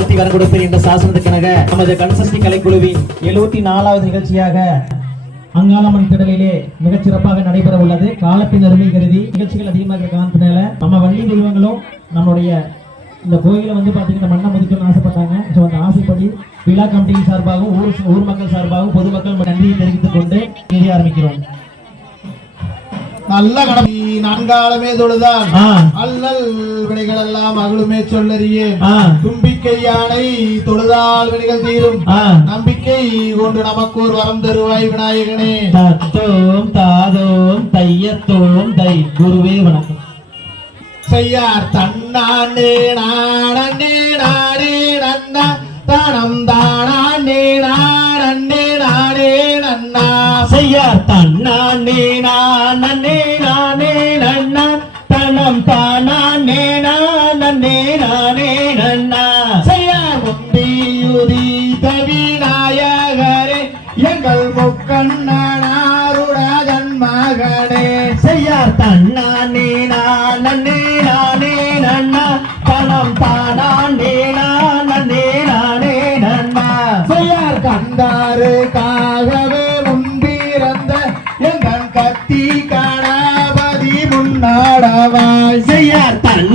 வாழ்த்தி வர கொடுப்பு என்ற சாசனத்துக்கெனக நமது கன்சஸ்டி கலைக்குழுவின் எழுபத்தி நாலாவது நிகழ்ச்சியாக அங்காளம்மன் திடலிலே மிகச் சிறப்பாக நடைபெற உள்ளது. காலத்தின் அருமை கருதி நிகழ்ச்சிகள் அதிகமாக காரணத்தினால நம்ம வள்ளி தெய்வங்களும் நம்மளுடைய இந்த கோயிலை வந்து பார்த்தீங்கன்னா மண்ணை முதிக்கணும்னு ஆசைப்பட்டாங்க. ஸோ அந்த ஆசைப்படி விழா கமிட்டியின் சார்பாகவும் ஊர் ஊர் மக்கள் சார்பாகவும் பொதுமக்கள் நன்றியை தெரிவித்துக் கொண்டு நிதி ஆரம்பிக்கிறோம். நல்ல கடமை நான்காலமே தொழுதான் அல்லல் வினைகள் எல்லாம் அகலுமே சொல்லறியே. தும்பிக்கை யானை தொழுதால் வினைகள் தீரும். நம்பிக்கை கொண்டு நமக்கு ஒரு வரம் தருவாய் விநாயகனே. தத்தோம் தாதோம் தையத்தோம் தை. குருவே வணக்கம். செய்யார் தன்னாண்டே நாடண்டே நாடே நன்னா. தானம் தானாண்டே நன்னே நானே நன்னா. செய்யாத்தான் நானே நான் நன்னே முன்னாடவாய் செய்யார் தன்னானே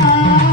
பரமேஸ்வரி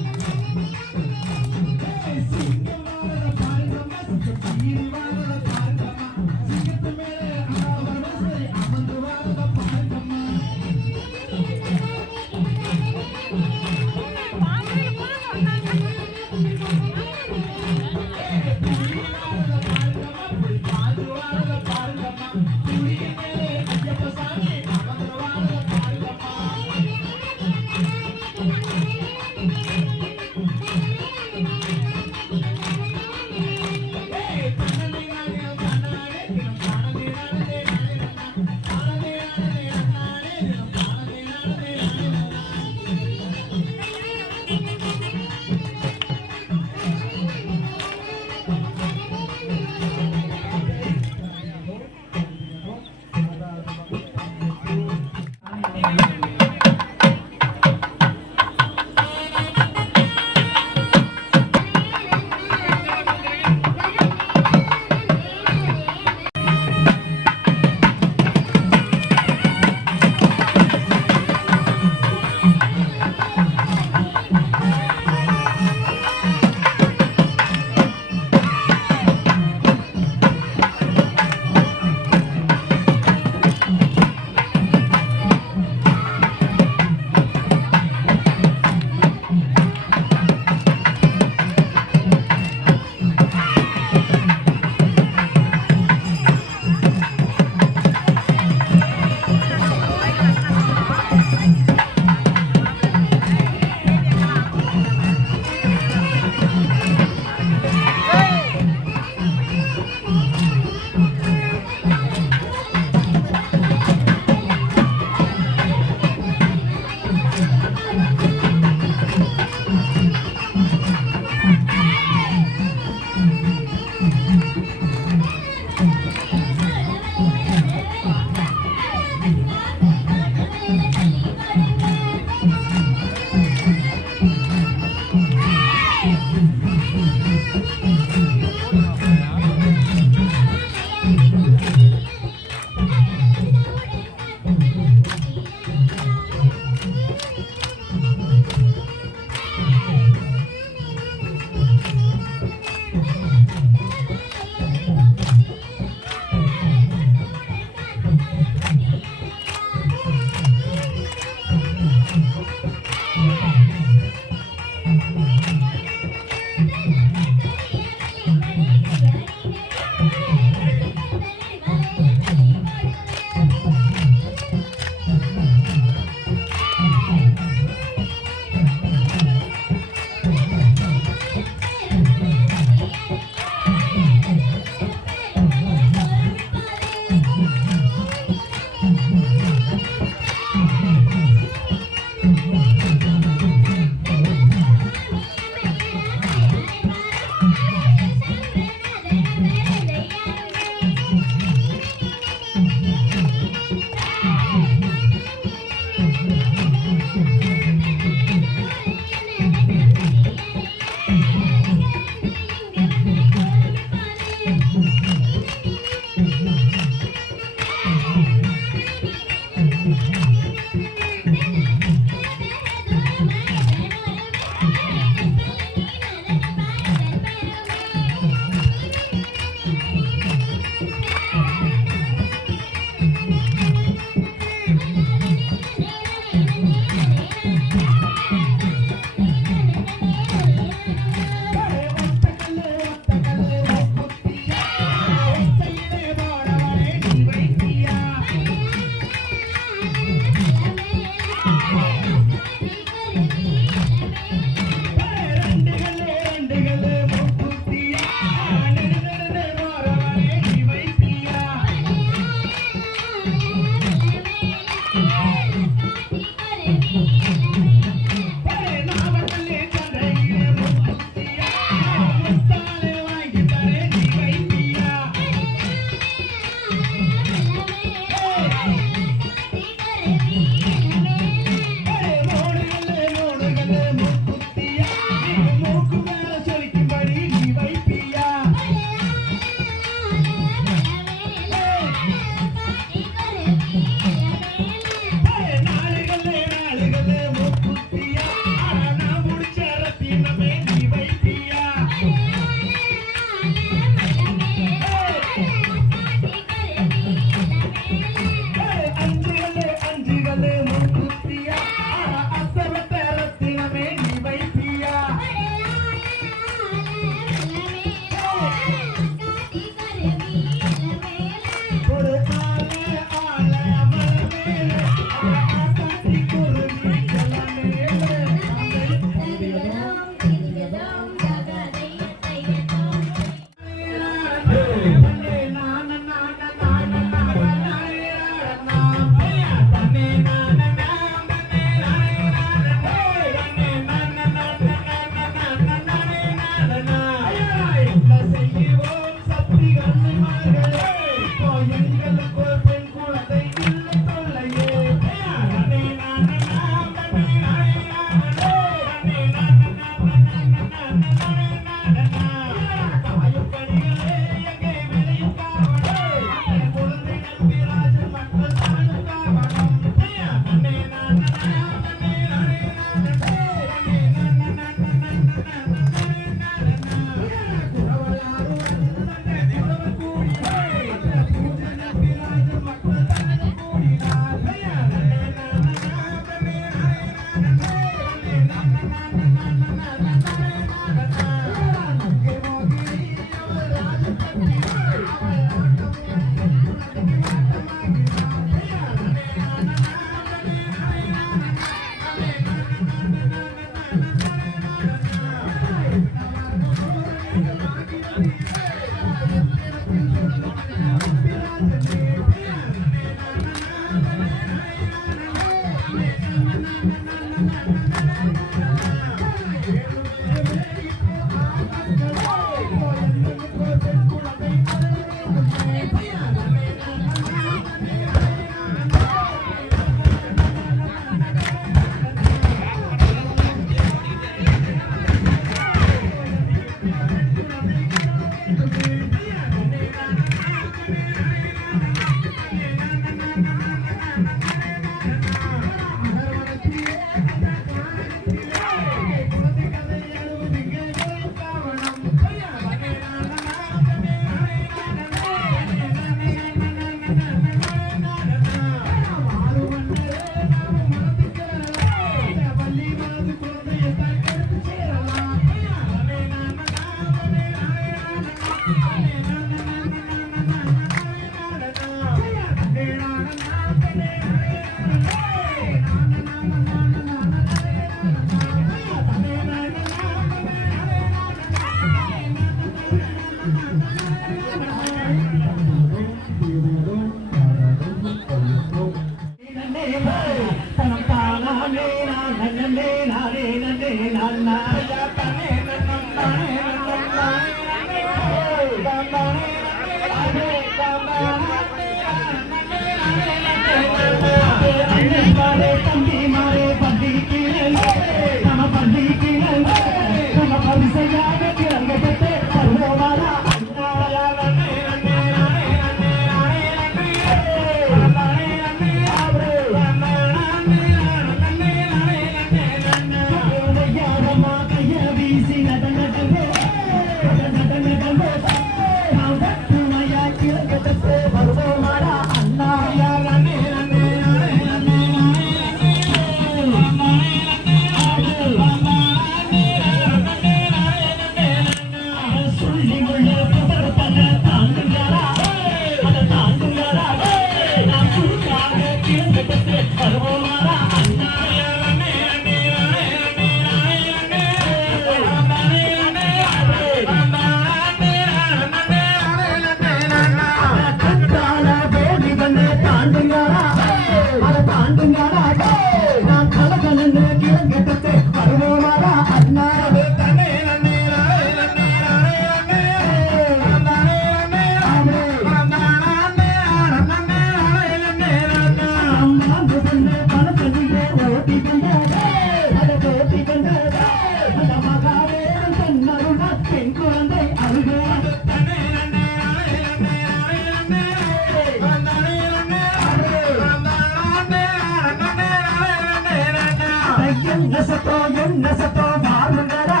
சத்தம் என்ன சத்தம் பாருங்கடா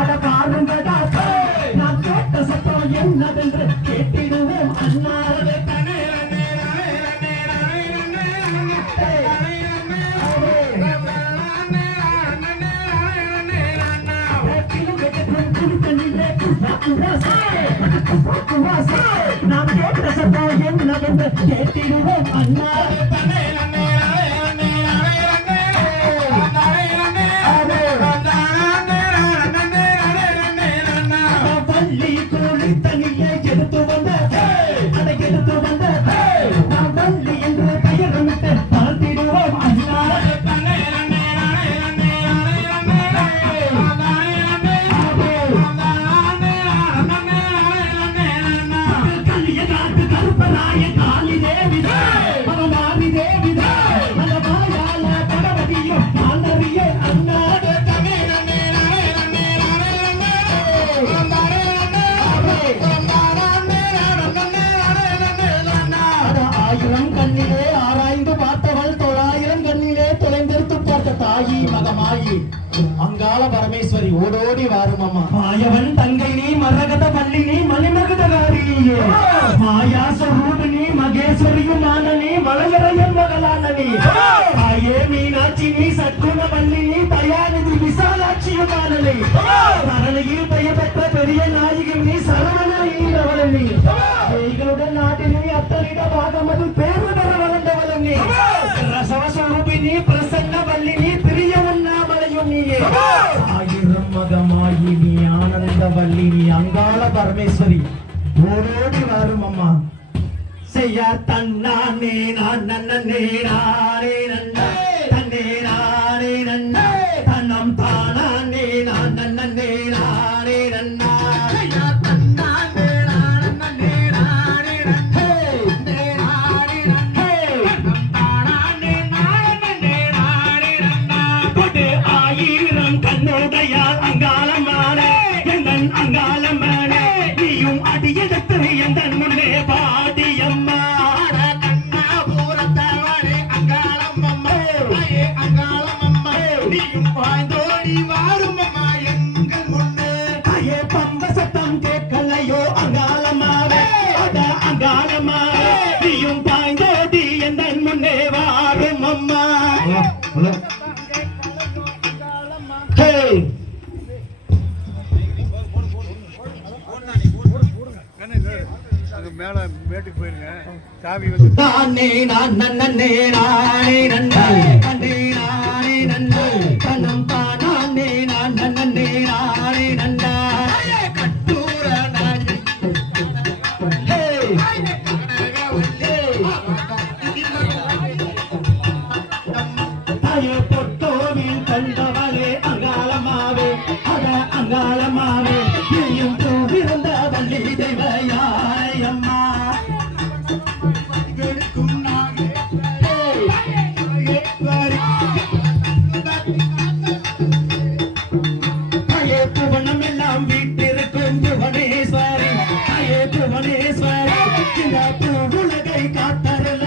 அட பாருங்கடா நான் கேட்ட சத்தம் என்னதென்று கேட்டிடுவோம் அண்ணாவே நாம் கேட்ட சத்தம் என்னதென்று கேட்டிடுவோம் அண்ணாவே நீ சற்குண வள்ளி நீ தயாநிதி விசாலாட்சியும் மானனி சரணியில் பெயர் பெற்ற பெரிய நாயகன் நீ சரவண ஈரவளன் நீ எங்களுடன் நாட்டிலே அத்தனிட பாகமது பேரு பெற வளர்ந்தவளும் நீ ரசவஸ்வரூபினி பிரசன்ன வல்லினி பிரிய உண்ணாமலையும் நீயே. ஆயிரம் மகமாயி நீ ஆனந்த வல்லினி அங்காள பரமேஸ்வரி. ஓடோடி வரும் அம்மா செய்ய தன்னானே நான் நன்னே நானே. மேல மேட்டுக்கு போயிருங்க சாமி வந்து உலகை பூவுலகை